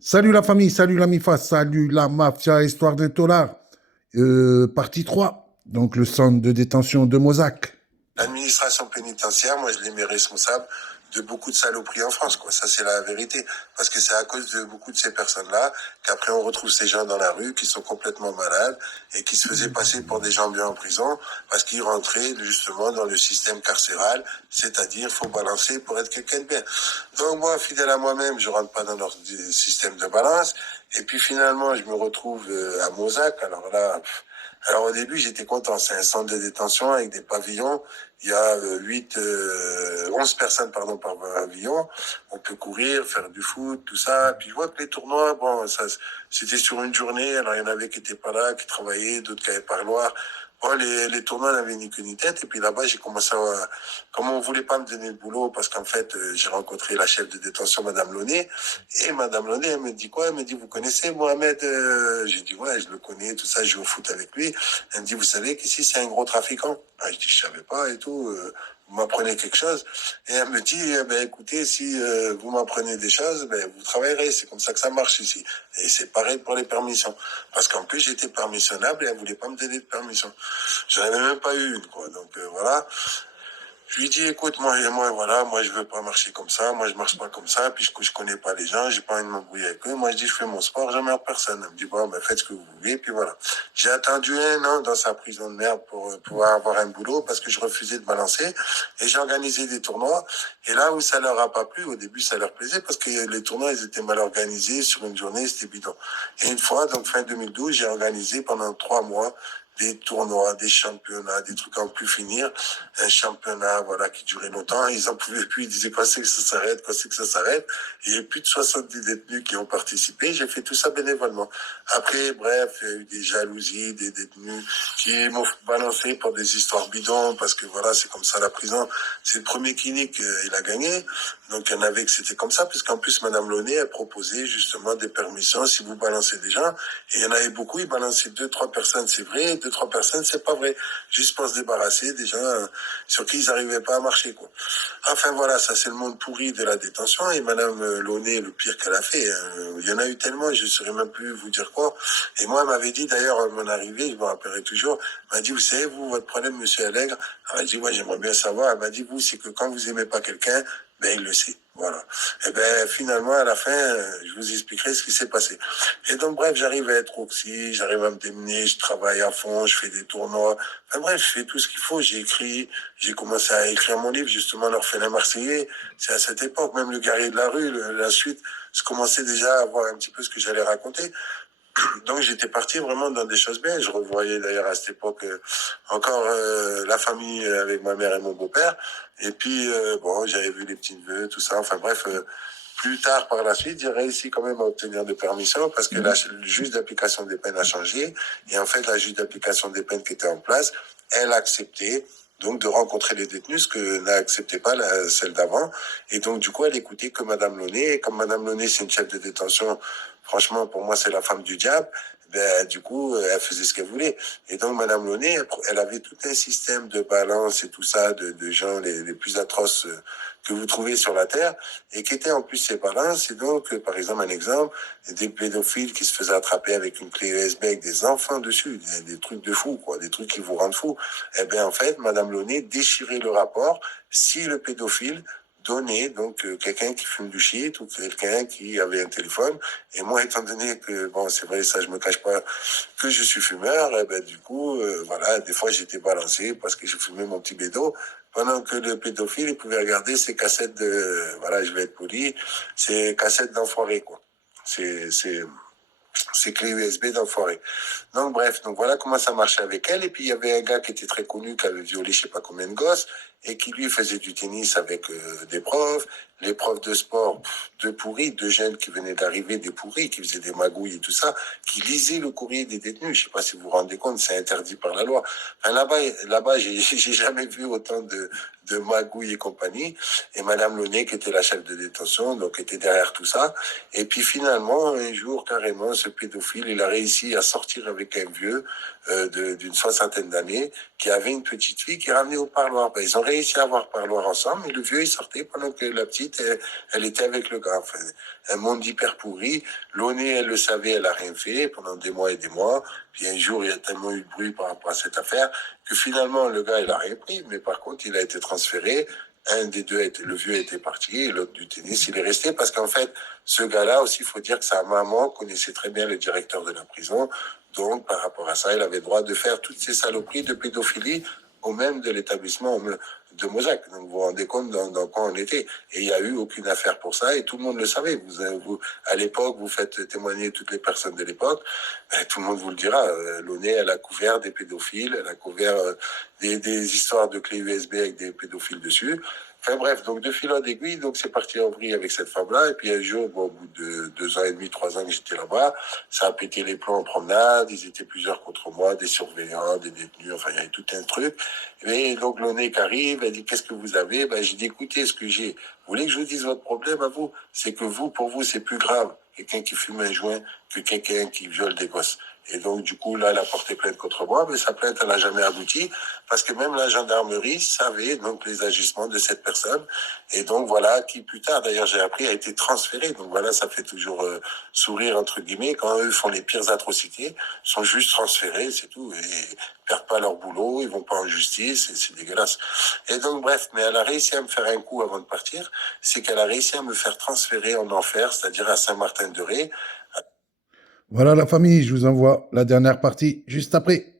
Salut la famille, salut la MIFA, salut la mafia, histoire d'un dollar. Partie 3. Donc le centre de détention de Mozac. L'administration pénitentiaire, moi, je les mets responsables de beaucoup de saloperies en France, quoi. Ça, c'est la vérité. Parce que c'est à cause de beaucoup de ces personnes-là qu'après, on retrouve ces gens dans la rue qui sont complètement malades et qui se faisaient passer pour des gens bien en prison parce qu'ils rentraient, justement, dans le système carcéral. C'est-à-dire, faut balancer pour être quelqu'un de bien. Donc, moi, fidèle à moi-même, je rentre pas dans leur système de balance. Et puis, finalement, je me retrouve à Mozac. Alors là, alors au début, j'étais content. C'est un centre de détention avec des pavillons. Il y a 11 personnes pardon par pavillon. On peut courir, faire du foot, tout ça. Puis je vois que les tournois, bon, ça, c'était sur une journée. Alors il y en avait qui étaient pas là, qui travaillaient, d'autres qui avaient parloir. Bon, les tournois n'avaient ni queue ni tête. Et puis là-bas, j'ai commencé à... Comme on voulait pas me donner le boulot, parce qu'en fait, j'ai rencontré la chef de détention, Madame Launay. Et Madame Launay, elle me dit quoi? Elle me dit, vous connaissez Mohamed? J'ai dit, ouais, je le connais, tout ça, je joue au foot avec lui. Elle me dit, vous savez qu'ici, c'est un gros trafiquant? Ah, je dis, je savais pas et tout. Vous m'apprenez quelque chose? Et elle me dit, ben, écoutez, si vous m'apprenez des choses, ben, vous travaillerez. C'est comme ça que ça marche ici. Et c'est pareil pour les permissions. Parce qu'en plus, j'étais permissionnable et elle voulait pas me donner de permission. J'en avais même pas eu une, quoi. Donc, voilà. Je lui dis, écoute, voilà, moi, je veux pas marcher comme ça. Moi, je marche pas comme ça. Puis, je connais pas les gens. J'ai pas envie de m'embrouiller avec eux. Moi, je dis, je fais mon sport, j'emmerde personne. Elle me dit, bon, ben, faites ce que vous voulez. Puis voilà. J'ai attendu 1 an dans sa prison de merde pour pouvoir avoir un boulot parce que je refusais de balancer. Et j'ai organisé des tournois. Et là où ça leur a pas plu, au début, ça leur plaisait parce que les tournois, ils étaient mal organisés. Sur une journée, c'était bidon. Et une fois, donc fin 2012, j'ai organisé pendant 3 mois des tournois, des championnats, des trucs à en plus finir. Un championnat, voilà, qui durait longtemps. Ils en pouvaient plus. Ils disaient, quoi c'est que ça s'arrête? Quoi c'est que ça s'arrête? Et il y a plus de 70 détenus qui ont participé. J'ai fait tout ça bénévolement. Après, bref, il y a eu des jalousies, des détenus qui m'ont balancé pour des histoires bidons parce que voilà, c'est comme ça la prison. C'est le premier clinique, il a gagné. Donc, il y en avait que c'était comme ça, puisqu'en plus, Madame Launay, elle proposait justement des permissions si vous balancez des gens. Et il y en avait beaucoup, ils balançaient 2, 3 personnes, c'est vrai, 2, 3 personnes, c'est pas vrai. Juste pour se débarrasser des gens sur qui ils n'arrivaient pas à marcher, quoi. Enfin, voilà, ça, c'est le monde pourri de la détention. Et Madame Launay, le pire qu'elle a fait, il y en a eu tellement, je ne saurais même plus vous dire quoi. Et moi, elle m'avait dit, d'ailleurs, à mon arrivée, je me rappellerai toujours, elle m'a dit, vous savez, vous, votre problème, monsieur Allègre, elle m'a dit, ouais, j'aimerais bien savoir. Elle m'a dit, vous, c'est que quand vous aimez pas quelqu'un, ben, il le sait. Voilà. Et ben, finalement, à la fin, je vous expliquerai ce qui s'est passé. Et donc, bref, j'arrive à être oxy, j'arrive à me démener, je travaille à fond, je fais des tournois. Enfin, bref, je fais tout ce qu'il faut. J'ai écrit, j'ai commencé à écrire mon livre, justement, l'orphelin marseillais. C'est à cette époque, même le guerrier de la rue, la suite, je commençais déjà à voir un petit peu ce que j'allais raconter. Donc j'étais parti vraiment dans des choses bien. Je revoyais d'ailleurs à cette époque encore la famille avec ma mère et mon beau-père. Et puis bon, j'avais vu les petits neveux, tout ça. Enfin bref, plus tard par la suite, j'ai réussi quand même à obtenir des permissions parce que le juge d'application des peines a changé. Et en fait, la juge d'application des peines qui était en place, elle a accepté donc de rencontrer les détenus, ce que n'acceptait pas celle d'avant. Et donc, du coup, elle écoutait que Madame Launay. Et comme Madame Launay, c'est une chef de détention, franchement, pour moi, c'est la femme du diable. Ben, du coup, elle faisait ce qu'elle voulait. Et donc, Madame Launay, elle avait tout un système de balance et tout ça, de gens les plus atroces que vous trouvez sur la Terre, et qui étaient en plus ces balances. Et donc, par exemple, un exemple, des pédophiles qui se faisaient attraper avec une clé USB avec des enfants dessus, des trucs de fou, quoi, des trucs qui vous rendent fou. Eh bien, en fait, Madame Launay déchirait le rapport si le pédophile donnait donc quelqu'un qui fume du shit ou quelqu'un qui avait un téléphone. Et moi, étant donné que, bon, c'est vrai, ça, je me cache pas que je suis fumeur, eh ben, du coup, voilà, des fois, j'étais balancé parce que je fumais mon petit bédo, pendant que le pédophile, il pouvait regarder ses cassettes voilà, je vais être poli, ses cassettes d'enfoirés, quoi. C'est clés USB d'enfoiré. Donc bref, donc voilà comment ça marchait avec elle. Et puis il y avait un gars qui était très connu, qui avait violé je sais pas combien de gosses, et qui lui faisait du tennis avec des profs, les profs de sport, deux pourris, deux jeunes qui venaient d'arriver, des pourris, qui faisaient des magouilles et tout ça, qui lisaient le courrier des détenus. Je sais pas si vous vous rendez compte, c'est interdit par la loi. Enfin, là-bas, j'ai jamais vu autant de magouilles et compagnie. Et Madame Launay, qui était la chef de détention, donc était derrière tout ça. Et puis finalement, un jour, carrément, ce pédophile. Il a réussi à sortir avec un vieux d'une soixantaine d'années qui avait une petite fille qui ramenait au parloir. Ben, ils ont réussi à avoir parloir ensemble, mais le vieux, il sortait pendant que la petite, elle était avec le gars. Enfin, un monde hyper pourri. L'aunée, elle le savait, elle a rien fait pendant des mois et des mois. Puis un jour, il y a tellement eu de bruit par rapport à cette affaire que finalement, le gars, il a rien pris, mais par contre, il a été transféré. Un des deux, le vieux était parti, et l'autre du tennis, il est resté parce qu'en fait, ce gars-là aussi, il faut dire que sa maman connaissait très bien le directeur de la prison. Donc, par rapport à ça, il avait le droit de faire toutes ces saloperies de pédophilie au même de l'établissement de Mozac. Donc, vous vous rendez compte dans quoi on était. Et il n'y a eu aucune affaire pour ça et tout le monde le savait. Vous à l'époque, vous faites témoigner toutes les personnes de l'époque. Tout le monde vous le dira. L'ONE, elle a couvert des pédophiles, elle a couvert des histoires de clés USB avec des pédophiles dessus. Enfin bref, donc de fil en aiguille, donc c'est parti en vrille avec cette femme-là. Et puis un jour, bon, au bout de 2 ans et demi, 3 ans que j'étais là-bas, ça a pété les plombs en promenade. Ils étaient plusieurs contre moi, des surveillants, des détenus, enfin il y avait tout un truc. Et donc l'ONEC arrive, elle dit qu'est-ce que vous avez? Ben j'ai dit écoutez, ce que j'ai. Vous voulez que je vous dise votre problème à vous? C'est que vous, pour vous, c'est plus grave quelqu'un qui fume un joint que quelqu'un qui viole des gosses. Et donc, du coup, là, elle a porté plainte contre moi, mais sa plainte, elle n'a jamais abouti, parce que même la gendarmerie savait donc les agissements de cette personne. Et donc, voilà, qui plus tard, d'ailleurs, j'ai appris, a été transféré. Donc, voilà, ça fait toujours sourire, entre guillemets, quand eux font les pires atrocités, ils sont juste transférés, c'est tout. Et ils perdent pas leur boulot, ils vont pas en justice, et c'est dégueulasse. Et donc, bref, mais elle a réussi à me faire un coup avant de partir, c'est qu'elle a réussi à me faire transférer en enfer, c'est-à-dire à Saint-Martin-de-Ré. Voilà la famille, je vous envoie la dernière partie juste après.